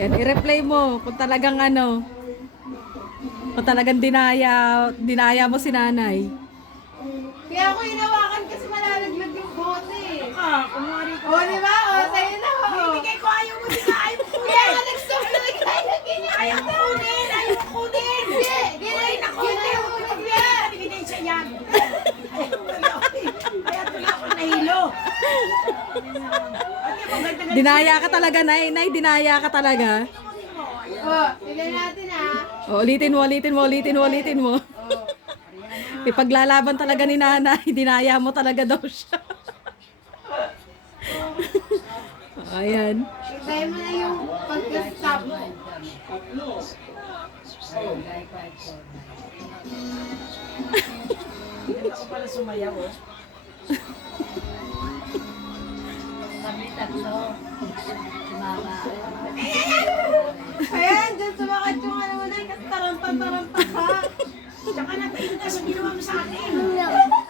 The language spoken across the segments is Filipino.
Yan, i-replay mo kung talagang ano, kung talagang dinaya mo si nanay. Kaya ako hinawakan kasi malalaglag yung bote eh. Kumari ko. O, di ba? O, sa'yo na o. Bibigay ko, ayaw mo din, ayaw mo kunin. Kaya ka nag-stop na naglalagay niya. Ayaw mo kunin, ayaw mo kunin. Uy, naku, hindi ako kunin. Ebidensya yan. Kaya tuloy ako nahilo. Dinaya ka talaga, nay. Nay, dinaya ka talaga. O, tignan natin ha. O, ulitin mo. Ipaglalaban talaga ni nanay. Dinaya mo talaga daw siya. Ayan. Tignan mo na yung pagka-stop mo. Hindi ako pala sumayaw, oh. Ayan, dyan sumakat yung ano mo na. Kasi taranta ka. Tsaka natain ka sa ginawa mo sa akin. Ayaw mo,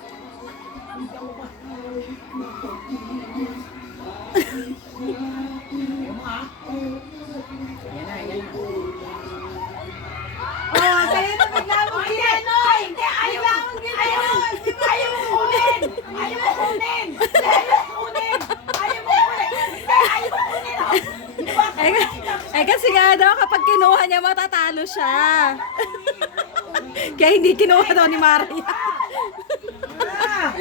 ah. Yan na, yan na. O, sa'yo na bigla mong ginanon. Bigla mong ginanon. Di ba? Ayaw mo kunin! Ayaw mo kunin! Ayaw mo kunin! Ayaw mo kunin! Hindi, ayaw mo kunin! Oh. Di ba? Ay kasi nga daw, kapag kinuha niya, matatalo siya. Kaya hindi kinuha daw ni Maria. Ah!